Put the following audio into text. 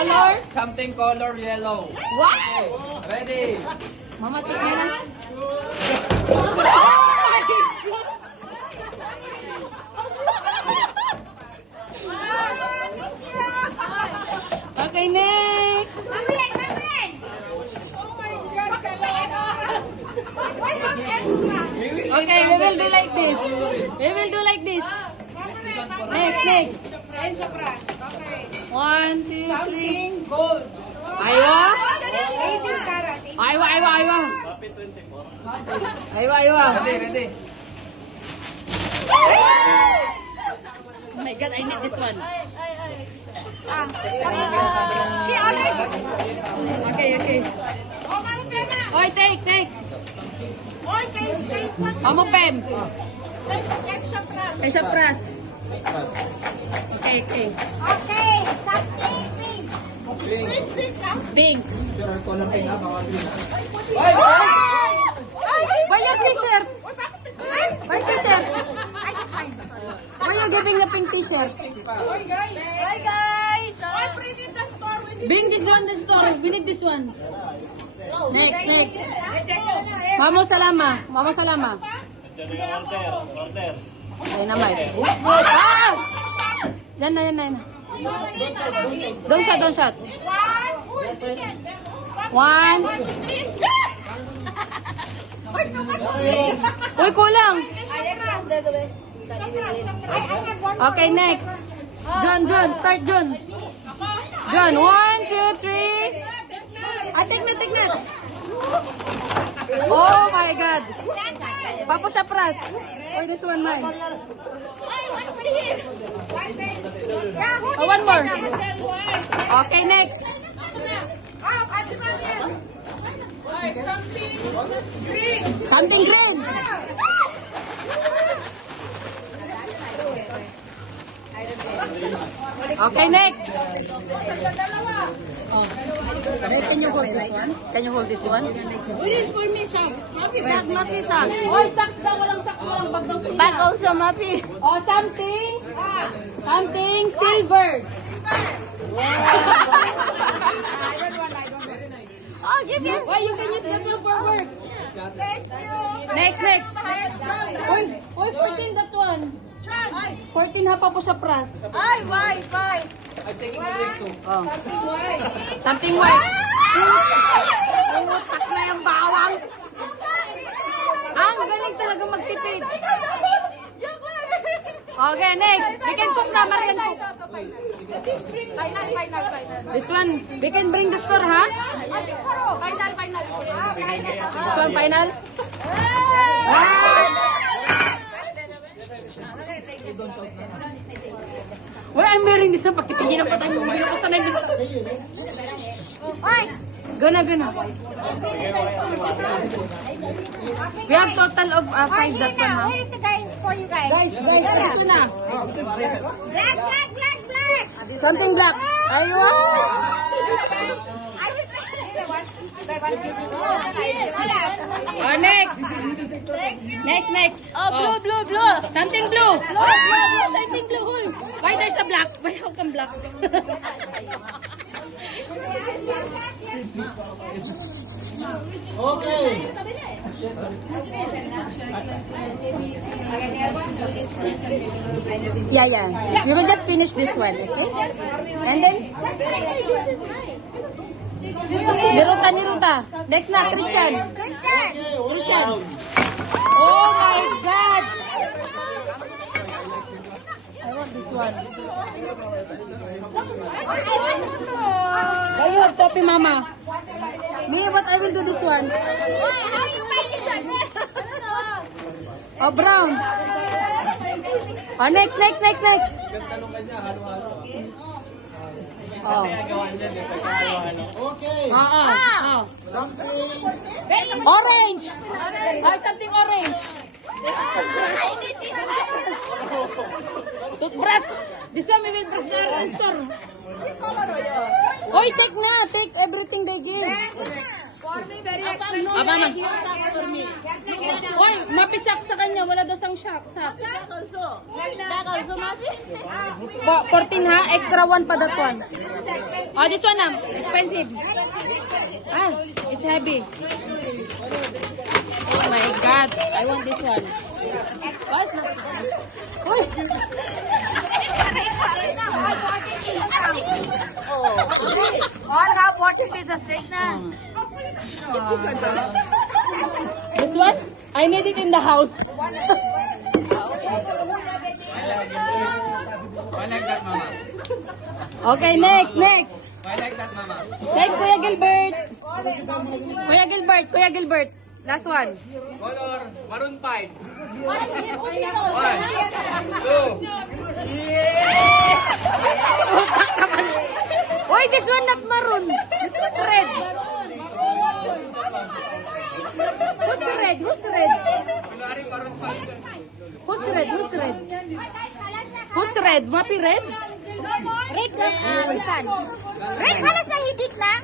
Color? Something color yellow. What? Okay, ready? Mama, tingnan na. Okay, next. Okay, we will do like this. We will do like this. Next, next. Okay. 1, 2, 3. Something gold. Aywa. 18 karat. Aywa, aywa, aywa. Aywa, aywa. Ready, ready? Oh my God, I need this one. Si Alec. Okay, okay. Oy, take, take. Oy, kay what? Amo pem. Extra plus. Kesha pras. Okay, okay. Okay, something pink. Pink. Pink. Pero color pink ha, baka green ha. Why your t-shirt? Why t-shirt? Why you giving the pink t-shirt? Oy, guys. Hi guys. Oy, pretty the store with Bring this one to the store. We need this one. Next, next. Mamo salama. Mamo salama. Order. Ay naman. Ah! Yan na, yan na, yan na. Don't shot, don't shot. One. Uy, kulang. Okay, next. John, John. Start, John. John, 1, 2, 3. Ah, take na, take na. Oh my God. Papa siya pras. Oh, this one mine. Oh, one more. Okay, next. Something green. Okay, next. Oh. Can you hold this one? Can you hold this one? What is for me, socks? Bag, Mapi, socks. Oh, socks daw. Walang socks, walang bag daw. Bag also, Mapi. Oh, something. Something silver. Oh, give me. Why you can use that one for work? Next, next. Uy, 14 that one. 14 ha pa po sa pras. Ay, why? I'm taking the drinks too. Oh. Something white. Utak na yung bawang. Ang galing talaga magtipid. Okay, next. We can cook na, Marian. This one, we can bring the store, ha? Final. This one, final? Well, I'm wearing this one. Pagkitingin ang patay mo. Gana. We have total of 5 that one, ha? Where is the guys for you guys? Guys, this one na. Black. Something black. Aywa! Oh, next. Next. Oh, blue. Something blue. Something blue. Hoy. Why there's a black? Why how come black? Yeah. We will just finish this one, okay? And then Niruta. Next na, Christian. Oh my God! I want this one. Oh, you have copy, Mama. Me, but I will do this one. Oh, brown. Oh, next. Tanong kasi halo-halo. Oh. Oh. Orange. Oh, something orange. Toothbrush. This one we will brush the store. Oy, take everything they give. For me, very expensive. Mama. Oy, mapisak sa kanya. Wala daw sang shock. Black also, Mapi. 14 ha? Extra 1 pa that one. This is expensive. Oh, this one expensive. Ah, it's heavy. Oh my God, I want this one. What? Uy! All have 40 pieces. Take na. This one? I need it in the house. I like that, mama. Okay, next. I like that, mama. Next, Kuya Gilbert. Kuya Gilbert. Last one. Color, maroon 5. 1, 2. Why this one not maroon? This one red. Who's red? Kunwari, maroon 5. Who's red? Mapi red? Red, this one. Red,